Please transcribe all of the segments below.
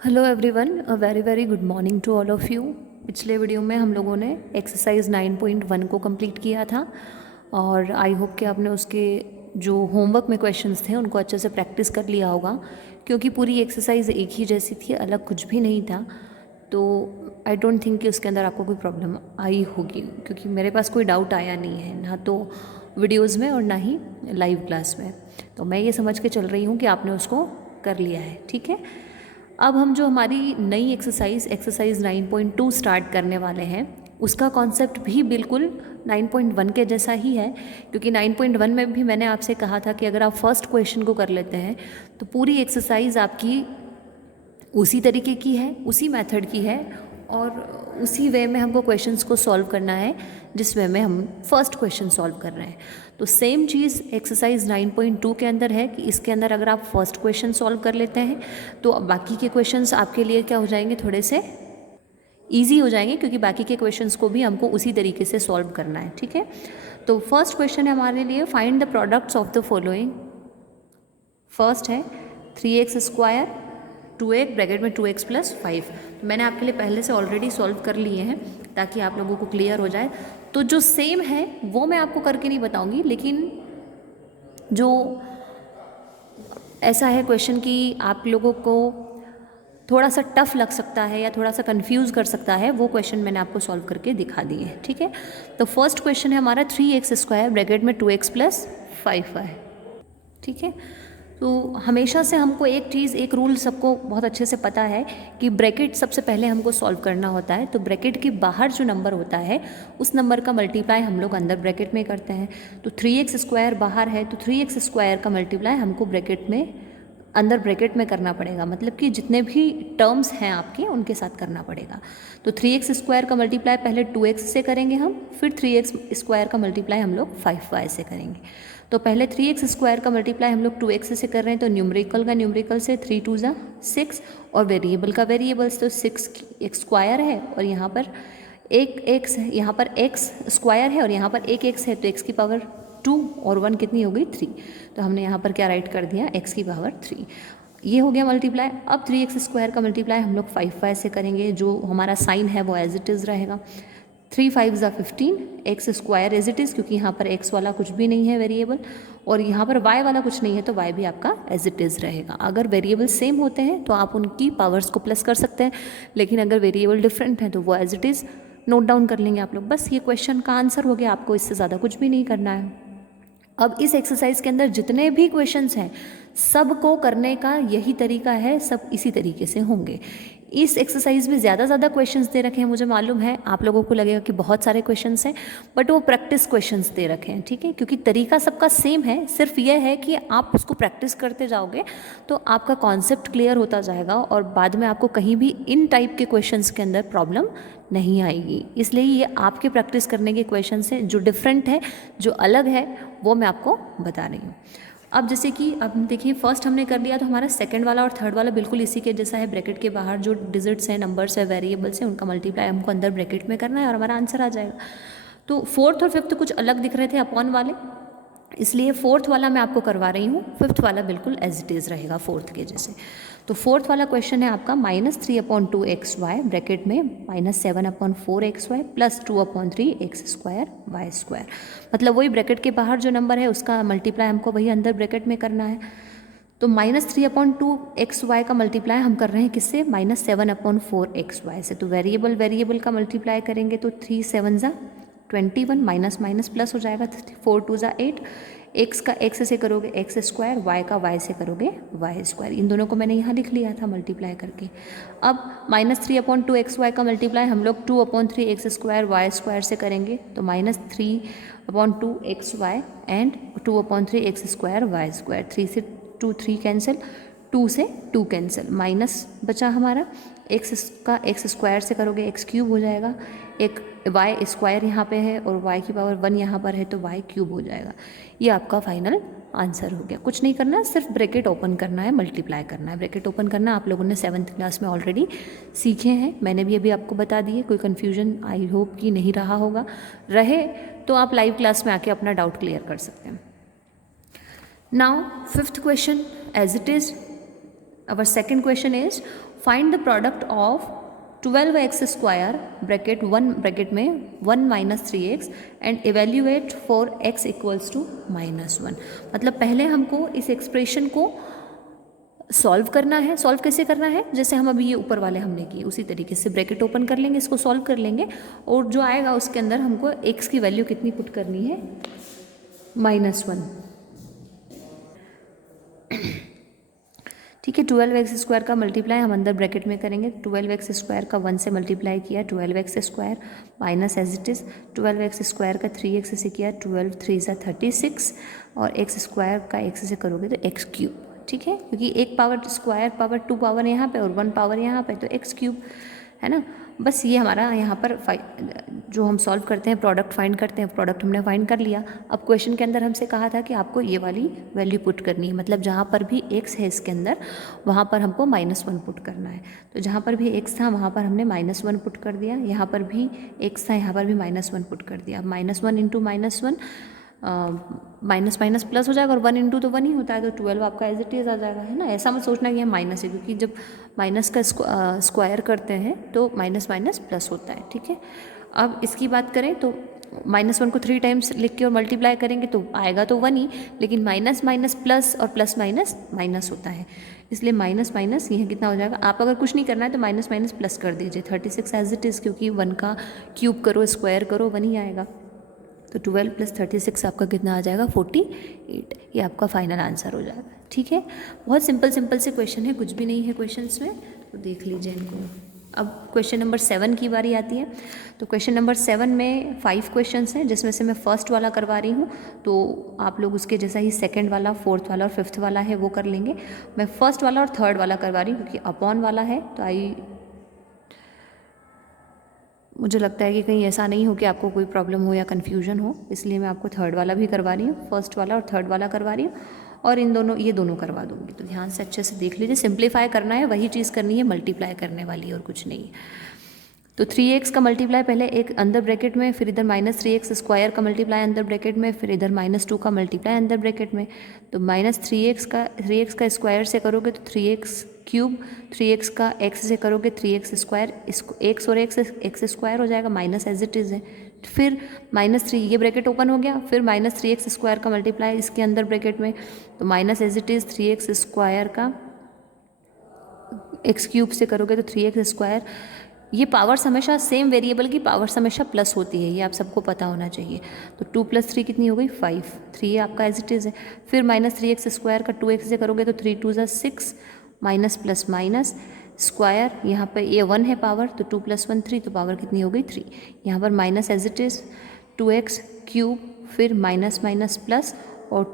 Hello everyone, a very very good morning to all of you. पिछले video में हम लोगों ने एक्सरसाइज 9.1 को कंप्लीट किया था और आई होप कि आपने उसके जो होमवर्क में क्वेश्चंस थे उनको अच्छे से प्रैक्टिस कर लिया होगा, क्योंकि पूरी एक्सरसाइज एक ही जैसी थी, अलग कुछ भी नहीं था। तो आई डोंट थिंक कि उसके अंदर आपको कोई प्रॉब्लम आई होगी, क्योंकि मेरे पास कोई डाउट आया नहीं है, ना तो वीडियोज़ में और ना ही लाइव क्लास में। तो मैं ये समझ के चल रही हूँ कि आपने उसको कर लिया है, ठीक है। अब हम जो हमारी नई एक्सरसाइज 9.2 स्टार्ट करने वाले हैं, उसका कॉन्सेप्ट भी बिल्कुल 9.1 के जैसा ही है, क्योंकि 9.1 में भी मैंने आपसे कहा था कि अगर आप फर्स्ट क्वेश्चन को कर लेते हैं तो पूरी एक्सरसाइज आपकी उसी तरीके की है, उसी मेथड की है और उसी वे में हमको क्वेश्चंस को सॉल्व करना है जिस वे में हम फर्स्ट क्वेश्चन सॉल्व कर रहे हैं। तो सेम चीज़ एक्सरसाइज 9.2 के अंदर है कि इसके अंदर अगर आप फर्स्ट क्वेश्चन सॉल्व कर लेते हैं तो बाकी के क्वेश्चंस आपके लिए क्या हो जाएंगे, थोड़े से ईजी हो जाएंगे, क्योंकि बाकी के क्वेश्चंस को भी हमको उसी तरीके से सॉल्व करना है, ठीक है। तो फर्स्ट क्वेश्चन है हमारे लिए, find the products of the following. First है 3x² 2x ब्रैकेट में 2x + 5। तो मैंने आपके लिए पहले से ऑलरेडी सॉल्व कर लिए हैं ताकि आप लोगों को क्लियर हो जाए। तो जो सेम है वो मैं आपको करके नहीं बताऊंगी, लेकिन जो ऐसा है क्वेश्चन कि आप लोगों को थोड़ा सा टफ लग सकता है या थोड़ा सा कंफ्यूज कर सकता है, वो क्वेश्चन मैंने आपको सॉल्व करके दिखा दिए हैं, ठीक है। तो फर्स्ट क्वेश्चन है हमारा 3x² ब्रैकेट में 2x + 5 है, ठीक है। तो हमेशा से हमको एक चीज़, एक रूल सबको बहुत अच्छे से पता है कि ब्रैकेट सबसे पहले हमको सॉल्व करना होता है। तो ब्रैकेट के बाहर जो नंबर होता है उस नंबर का मल्टीप्लाई हम लोग अंदर ब्रैकेट में करते हैं। तो 3x² बाहर है तो 3x² का मल्टीप्लाई हमको ब्रैकेट में अंदर ब्रैकेट में करना पड़ेगा, मतलब कि जितने भी टर्म्स हैं आपके उनके साथ करना पड़ेगा। तो 3x² का मल्टीप्लाई पहले 2x से करेंगे हम, फिर 3x² का मल्टीप्लाई हम लोग 5y से करेंगे। तो पहले 3x² का मल्टीप्लाई हम लोग 2x से कर रहे हैं, तो न्यूमरिकल का न्यूमरिकल से 3 2 ज़ा 6 और वेरिएबल का वेरिएबल्स तो 6x² है और यहाँ पर एक x है, यहाँ पर x² है और यहाँ पर एक x है, तो x की पावर 2 और 1 कितनी हो गई 3। तो हमने यहाँ पर क्या राइट कर दिया, x की पावर 3। ये हो गया मल्टीप्लाई। अब 3x² का मल्टीप्लाई हम लोग 5y से करेंगे, जो हमारा साइन है वो एज इट इज़ रहेगा। 3 5 ज़ा 15, x² एज इट इज़, क्योंकि यहाँ पर x वाला कुछ भी नहीं है वेरिएबल और यहाँ पर y वाला कुछ नहीं है, तो y भी आपका एज इट इज़ रहेगा। अगर वेरिएबल सेम होते हैं तो आप उनकी पावर्स को प्लस कर सकते हैं, लेकिन अगर वेरिएबल डिफरेंट है तो वो as it is note down कर लेंगे आप लोग। बस ये क्वेश्चन का आंसर हो गया, आपको इससे ज़्यादा कुछ भी नहीं करना है। अब इस एक्सरसाइज के अंदर जितने भी क्वेश्चंस हैं सबको करने का यही तरीका है, सब इसी तरीके से होंगे। इस एक्सरसाइज में ज़्यादा क्वेश्चंस दे रखे हैं, मुझे मालूम है आप लोगों को लगेगा कि बहुत सारे क्वेश्चंस हैं, बट वो प्रैक्टिस क्वेश्चंस दे रखे हैं, ठीक है। क्योंकि तरीका सबका सेम है, सिर्फ यह है कि आप उसको प्रैक्टिस करते जाओगे तो आपका कॉन्सेप्ट क्लियर होता जाएगा और बाद में आपको कहीं भी इन टाइप के क्वेश्चंस के अंदर प्रॉब्लम नहीं आएगी। इसलिए ये आपके प्रैक्टिस करने के क्वेश्चंस हैं, जो डिफरेंट है, जो अलग है, वो मैं आपको बता रही हूँ। अब जैसे कि अब देखिए, फर्स्ट हमने कर लिया तो हमारा सेकंड वाला और थर्ड वाला बिल्कुल इसी के जैसा है। ब्रैकेट के बाहर जो डिजिट्स हैं, नंबर्स है, वेरिएबल्स हैं, उनका मल्टीप्लाई हमको अंदर ब्रैकेट में करना है और हमारा आंसर आ जाएगा। तो फोर्थ और फिफ्थ कुछ अलग दिख रहे थे अपॉन वाले, इसलिए फोर्थ वाला मैं आपको करवा रही हूँ, फिफ्थ वाला बिल्कुल एज इट इज़ रहेगा फोर्थ के जैसे। तो फोर्थ वाला क्वेश्चन है आपका -3/2xy ब्रैकेट में -7/4xy + 2/3x² y²। मतलब वही ब्रैकेट के बाहर जो नंबर है उसका मल्टीप्लाई हमको वही अंदर ब्रैकेट में करना है। तो -3/2xy का मल्टीप्लाई हम कर रहे हैं किससे, -7/4xy से। तो वेरिएबल का मल्टीप्लाई करेंगे तो 3 7 ज़ा 21, माइनस माइनस प्लस हो जाएगा, 4 2 ज़ा 8। एक्स का एक्स से करोगे x², वाई का वाई से करोगे y²। इन दोनों को मैंने यहाँ लिख लिया था मल्टीप्लाई करके। अब -3/2xy का मल्टीप्लाई हम लोग 2/3x² y² से करेंगे, तो -3/2xy एंड 2/3x² y²। 3 से 2 3 कैंसिल, 2 से 2 कैंसिल, माइनस बचा हमारा। x का x² से करोगे x³ हो जाएगा, एक y² यहाँ पे है और y की पावर 1 यहाँ पर है तो y³ हो जाएगा। ये आपका फाइनल आंसर हो गया। कुछ नहीं करना, सिर्फ ब्रैकेट ओपन करना है, मल्टीप्लाई करना है। ब्रैकेट ओपन करना आप लोगों ने 7th क्लास में ऑलरेडी सीखे हैं, मैंने भी अभी आपको बता दिए। कोई कन्फ्यूजन आई होप कि नहीं रहा होगा, रहे तो आप लाइव क्लास में आके अपना डाउट क्लियर कर सकते हैं। Now fifth question as it is, Our second question is find the product of 12x square bracket 1 bracket में 1 minus 3x and evaluate for x equals to -1। मतलब पहले हमको इस एक्सप्रेशन को सॉल्व करना है। सॉल्व कैसे करना है, जैसे हम अभी ये ऊपर वाले हमने किए उसी तरीके से ब्रैकेट ओपन कर लेंगे, इसको सॉल्व कर लेंगे और जो आएगा उसके अंदर हमको x की वैल्यू कितनी पुट करनी है, -1। ठीक है, 12x स्क्वायर का मल्टीप्लाई हम अंदर ब्रैकेट में करेंगे। 12x स्क्वायर का 1 से मल्टीप्लाई किया 12x square minus as it is 12x square का 3x से किया 12 3 सा 36 और x स्क्वायर का x से करोगे तो x क्यूब। ठीक है, क्योंकि एक पावर स्क्वायर पावर 2 पावर यहाँ पे और 1 पावर यहाँ पे, तो x क्यूब है ना। बस ये हमारा यहाँ पर जो हम सॉल्व करते हैं प्रोडक्ट फाइंड करते हैं, प्रोडक्ट हमने फाइंड कर लिया। अब क्वेश्चन के अंदर हमसे कहा था कि आपको ये वाली वैल्यू पुट करनी है, मतलब जहाँ पर भी x है इसके अंदर वहाँ पर हमको -1 पुट करना है। तो जहाँ पर भी x था वहाँ पर हमने -1 पुट कर दिया, यहाँ पर भी x था यहाँ पर भी -1 पुट कर दिया। अब -1 इंटू -1 माइनस माइनस प्लस हो जाएगा और 1 इंटू तो 1 ही होता है, तो 12 आपका एज इट इज़ आ जाएगा, है ना। ऐसा मत सोचना कि यह माइनस है, क्योंकि जब माइनस का स्क्वायर करते हैं तो माइनस माइनस प्लस होता है। ठीक है, अब इसकी बात करें तो -1 को 3 टाइम्स लिख के और मल्टीप्लाई करेंगे तो आएगा तो 1 ही, लेकिन माइनस माइनस प्लस और प्लस माइनस माइनस होता है, इसलिए माइनस माइनस यह कितना हो जाएगा। आप अगर कुछ नहीं करना है तो माइनस माइनस प्लस कर दीजिए 36 एज इट इज़, क्योंकि 1 का क्यूब करो स्क्वायर करो 1 ही आएगा। तो 12 + 36 आपका कितना आ जाएगा 48, ये आपका फाइनल आंसर हो जाएगा। ठीक है, बहुत सिंपल से क्वेश्चन है, कुछ भी नहीं है क्वेश्चंस में, तो देख लीजिए इनको। अब क्वेश्चन नंबर 7 की बारी आती है। तो क्वेश्चन नंबर 7 में 5 क्वेश्चंस हैं, जिसमें से मैं फर्स्ट वाला करवा रही हूँ, तो आप लोग उसके जैसा ही सेकंड वाला, फोर्थ वाला और फिफ्थ वाला है वो कर लेंगे। मैं फर्स्ट वाला और थर्ड वाला करवा रही हूँ क्योंकि अपॉन वाला है, तो मुझे लगता है कि कहीं ऐसा नहीं हो कि आपको कोई प्रॉब्लम हो या कन्फ्यूजन हो, इसलिए मैं आपको थर्ड वाला भी करवा रही हूँ, फर्स्ट वाला और थर्ड वाला करवा रही हूँ, और ये दोनों करवा दूँगी। तो ध्यान से अच्छे से देख लीजिए, सिंप्लीफाई करना है, वही चीज़ करनी है, मल्टीप्लाई करने वाली और कुछ नहीं है। तो 3x का मल्टीप्लाई पहले एक अंदर ब्रैकेट में, फिर इधर -3x स्क्वायर का मल्टीप्लाई अंदर ब्रैकेट में, फिर इधर -2 का मल्टीप्लाई अंदर ब्रैकेट में। तो -3x का स्क्वायर से करोगे तो 3x क्यूब, 3x का x से करोगे 3x स्क्वायर, इसको x और x स्क्वायर हो जाएगा, माइनस एज इट इज़ है। फिर -3 ये ब्रैकेट ओपन हो गया, फिर -3x स्क्वायर का मल्टीप्लाई इसके अंदर ब्रैकेट में, तो minus as it is 3x square का x क्यूब से करोगे तो 3x स्क्वायर। ये पावर्स हमेशा सेम वेरिएबल की पावर्स हमेशा प्लस होती है, ये आप सबको पता होना चाहिए। तो 2 + 3 कितनी हो गई 5, 3 आपका एज इट इज़ है। फिर -3x स्क्वायर का 2x से करोगे तो 3 2 = 6, माइनस प्लस माइनस स्क्वायर, यहाँ पर ये 1 है पावर, तो 2 + 1 3, तो पावर कितनी हो गई 3। यहाँ पर minus as it is 2x cube, फिर माइनस माइनस प्लस और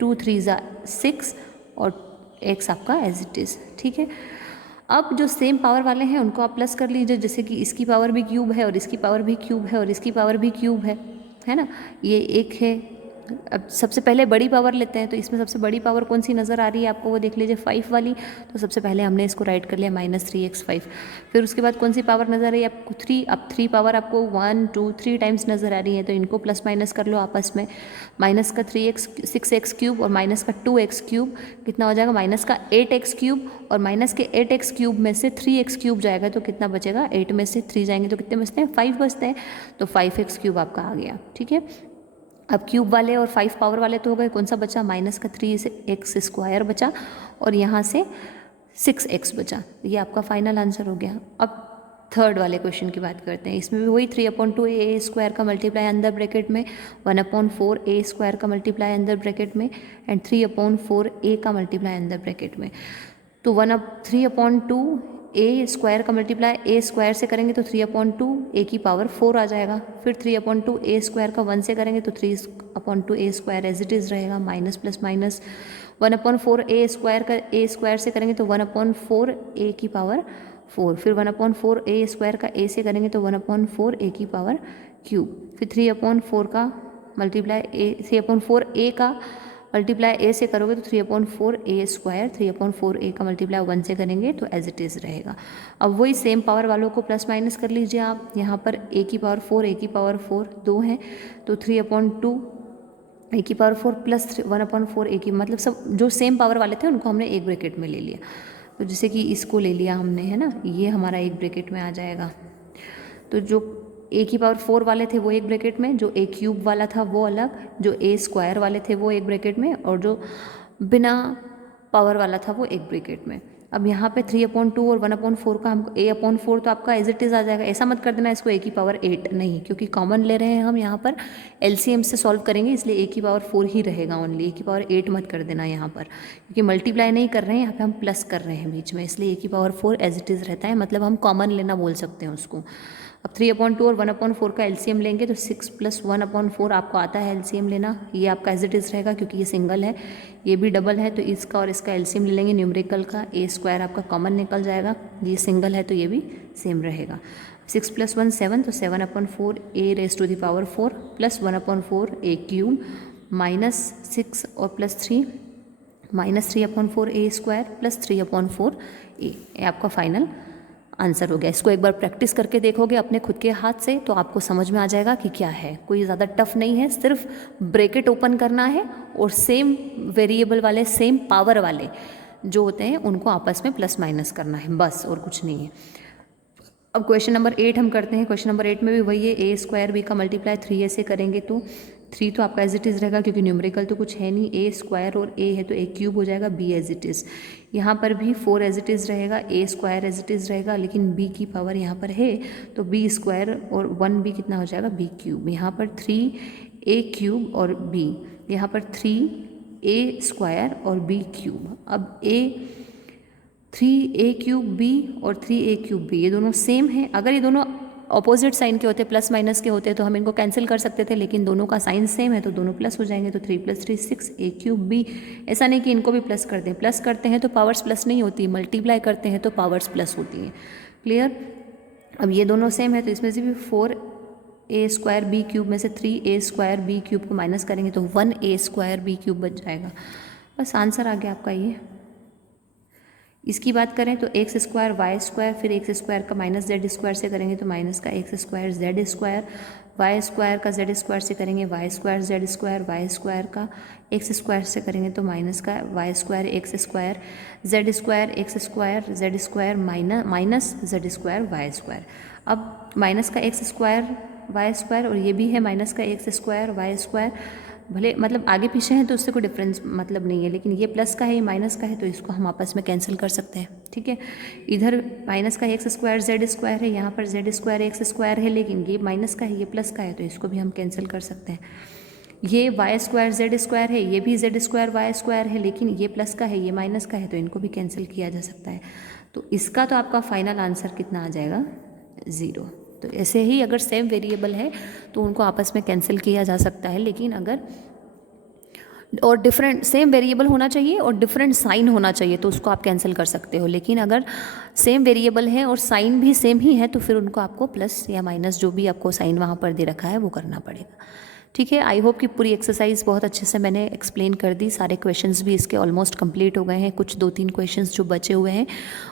2 3 = 6 और x आपका एज इट इज़। ठीक है, अब जो सेम पावर वाले हैं उनको आप प्लस कर लीजिए, जैसे कि इसकी पावर भी क्यूब है और इसकी पावर भी क्यूब है और इसकी पावर भी क्यूब है ना, ये एक है। अब सबसे पहले बड़ी पावर लेते हैं, तो इसमें सबसे बड़ी पावर कौन सी नज़र आ रही है आपको, वो देख लीजिए 5 वाली। तो सबसे पहले हमने इसको राइट कर लिया -3x5। फिर उसके बाद कौन सी पावर नज़र आ रही है आपको 3, अब 3 पावर आपको 1 2 3 टाइम्स नज़र आ रही है, तो इनको प्लस माइनस कर लो आपस में। माइनस का 6x क्यूब और माइनस का 2x क्यूब कितना हो जाएगा, माइनस का 8x क्यूब, और माइनस के 8x क्यूब में से 3x क्यूब जाएगा तो कितना बचेगा, 8 में से 3 जाएंगे तो कितने बचते हैं 5 बचते हैं, तो 5x क्यूब आपका आ गया। ठीक है, अब क्यूब वाले और 5 पावर वाले तो हो गए, कौन सा बचा, माइनस का 3x स्क्वायर बचा और यहाँ से 6x बचा, ये आपका फाइनल आंसर हो गया। अब थर्ड वाले क्वेश्चन की बात करते हैं, इसमें भी वही 3/2a स्क्वायर का मल्टीप्लाई अंदर ब्रैकेट में, 1/4a स्क्वायर का मल्टीप्लाई अंदर ब्रैकेट में एंड 3/4a का मल्टीप्लाई अंदर ब्रैकेट में। तो 3/2a स्क्वायर का मल्टीप्लाई a स्क्वायर से करेंगे तो 3/2 a की पावर 4 आ जाएगा। फिर 3/2 a स्क्वायर का 1 से करेंगे तो 3/2 a square as it is रहेगा, minus plus minus. 1/4 a square का a स्क्वायर से करेंगे तो 1/4 a की पावर 4। फिर 1/4 a स्क्वायर का a से करेंगे तो 1/4 a की पावर क्यूब। फिर 3/4 का मल्टीप्लाई a, 3/4 a का मल्टीप्लाई a से करोगे तो 3/4 a स्क्वायर, 3/4 a का मल्टीप्लाई 1 से करेंगे तो एज इट इज़ रहेगा। अब वही सेम पावर वालों को प्लस माइनस कर लीजिए आप, यहाँ पर a की पावर 4 a की पावर 4 2 हैं, तो 3/2 ए की पावर 4 प्लस 1/4 ए की, मतलब सब जो सेम पावर वाले थे उनको हमने एक ब्रैकेट में ले लिया। तो जैसे कि इसको ले लिया हमने, है ना, ये हमारा एक ब्रैकेट में आ जाएगा। तो जो ए की पावर 4 वाले थे वो एक ब्रैकेट में, जो ए क्यूब वाला था वो अलग, जो ए स्क्वायर वाले थे वो एक ब्रैकेट में, और जो बिना पावर वाला था वो एक ब्रैकेट में। अब यहाँ पे 3/2 और 1/4 का हमको a/4 तो आपका एज इट इज़ आ जाएगा। ऐसा मत कर देना इसको a की पावर 8, नहीं, क्योंकि कॉमन ले रहे हैं हम यहाँ पर, LCM से सॉल्व करेंगे, इसलिए a की पावर 4 ही रहेगा ओनली। a की पावर 8 मत कर देना यहाँ पर, क्योंकि मल्टीप्लाई नहीं कर रहे हैं यहाँ पे, हम प्लस कर रहे हैं बीच में, इसलिए a की पावर 4 एज इट इज़ रहता है, मतलब हम कॉमन लेना बोल सकते हैं उसको। अब 3/2 और 1/4 का LCM लेंगे तो 6 + 1/4 आपको आता है LCM लेना, ये आपका एज इट इज़ रहेगा क्योंकि ये सिंगल है, ये भी डबल है, तो इसका और इसका LCM ले लेंगे न्यूमेरिकल का, a² आपका कॉमन निकल जाएगा, ये सिंगल है तो ये भी सेम रहेगा। 6 + 1 7, तो 7/4 a⁴ प्लस 1/4 a³ माइनस 6 और प्लस 3 -3/4 a² प्लस 3/4 a, ये आपका फाइनल आंसर हो गया। इसको एक बार प्रैक्टिस करके देखोगे अपने खुद के हाथ से तो आपको समझ में आ जाएगा कि क्या है, कोई ज़्यादा टफ नहीं है, सिर्फ ब्रैकेट ओपन करना है और सेम वेरिएबल वाले, सेम पावर वाले जो होते हैं उनको आपस में प्लस माइनस करना है, बस, और कुछ नहीं है। अब क्वेश्चन नंबर 8 हम करते हैं। क्वेश्चन नंबर 8 में भी वही है, a² b का मल्टीप्लाई 3a से करेंगे तो 3 तो आपका एज इट इज़ रहेगा क्योंकि न्यूमेरिकल तो कुछ है नहीं, a² और a है तो a³ हो जाएगा, b एज इट इज़। यहाँ पर भी 4 एज इट इज़ रहेगा, a² एज इट इज़ रहेगा, लेकिन b की पावर यहाँ पर है तो b² और 1b कितना हो जाएगा, b³। यहाँ पर 3a³ और b, यहाँ पर 3a² और b³। अब 3a³ b और 3a³ b ये दोनों सेम हैं। अगर ये दोनों ऑपोजिट साइन के होते, प्लस माइनस के होते, तो हम इनको कैंसिल कर सकते थे, लेकिन दोनों का साइन सेम है तो दोनों प्लस हो जाएंगे, तो 3 + 3 6 a³ b। ऐसा नहीं कि इनको भी प्लस कर दें, प्लस करते हैं तो पावर्स प्लस नहीं होती, मल्टीप्लाई करते हैं तो पावर्स प्लस होती हैं। क्लियर। अब ये दोनों सेम है तो इसमें से भी 4a² b³ में से 3a² b³ को माइनस करेंगे तो 1a² b³ बच जाएगा। बस आंसर आ गया आपका ये। इसकी बात करें तो x² y² फिर x² का माइनस z² से करेंगे तो माइनस का x² z², y² का z² से करेंगे y² z², y² का x² से करेंगे तो माइनस का y² x², z² x² z² minus z² y²। अब माइनस का x² y² और ये भी है माइनस का x² y², भले मतलब आगे पीछे हैं तो उससे कोई डिफरेंस मतलब नहीं है, लेकिन ये प्लस का है ये माइनस का है तो इसको हम आपस में कैंसिल कर सकते हैं। ठीक है, इधर माइनस का x² z² है, यहाँ पर z² x² है, लेकिन ये माइनस का है ये प्लस का है तो इसको भी हम कैंसिल कर सकते हैं। ये y² z² है, ये भी z² y² है, लेकिन ये प्लस का है ये माइनस का है तो इनको भी कैंसिल किया जा सकता है। तो इसका तो आपका फाइनल आंसर कितना आ जाएगा, 0। तो ऐसे ही अगर सेम वेरिएबल है तो उनको आपस में कैंसिल किया जा सकता है, लेकिन अगर और डिफरेंट सेम वेरिएबल होना चाहिए और डिफरेंट साइन होना चाहिए तो उसको आप कैंसिल कर सकते हो, लेकिन अगर सेम वेरिएबल है और साइन भी सेम ही है तो फिर उनको आपको प्लस या माइनस जो भी आपको साइन वहाँ पर दे रखा है वो करना पड़ेगा। ठीक है, आई होप कि पूरी एक्सरसाइज बहुत अच्छे से मैंने एक्सप्लेन कर दी। सारे क्वेश्चंस भी इसके ऑलमोस्ट कंप्लीट हो गए हैं, कुछ 2-3 क्वेश्चंस जो बचे हुए हैं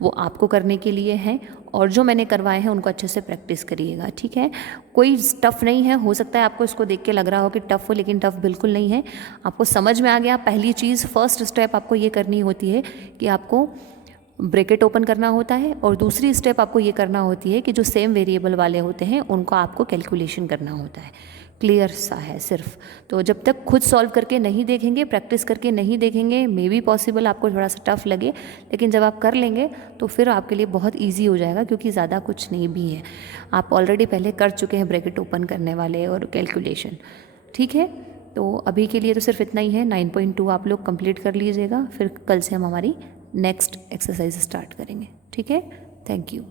वो आपको करने के लिए हैं, और जो मैंने करवाए हैं उनको अच्छे से प्रैक्टिस करिएगा। ठीक है, कोई टफ़ नहीं है, हो सकता है आपको इसको देख के लग रहा हो कि टफ़ हो, लेकिन टफ़ बिल्कुल नहीं है। आपको समझ में आ गया। पहली चीज़, फर्स्ट स्टेप आपको ये करनी होती है कि आपको ब्रैकेट ओपन करना होता है, और दूसरी स्टेप आपको ये करना होती है कि जो सेम वेरिएबल वाले होते हैं उनको आपको कैलकुलेशन करना होता है। क्लियर सा है सिर्फ। तो जब तक खुद सॉल्व करके नहीं देखेंगे, प्रैक्टिस करके नहीं देखेंगे, मे बी पॉसिबल आपको थोड़ा सा टफ लगे, लेकिन जब आप कर लेंगे तो फिर आपके लिए बहुत इजी हो जाएगा, क्योंकि ज़्यादा कुछ नहीं भी है, आप ऑलरेडी पहले कर चुके हैं ब्रैकेट ओपन करने वाले और कैलकुलेशन। ठीक है, तो अभी के लिए तो सिर्फ इतना ही है। 9.2 आप लोग कंप्लीट कर लीजिएगा, फिर कल से हम हमारी नेक्स्ट एक्सरसाइज स्टार्ट करेंगे। ठीक है, थैंक यू।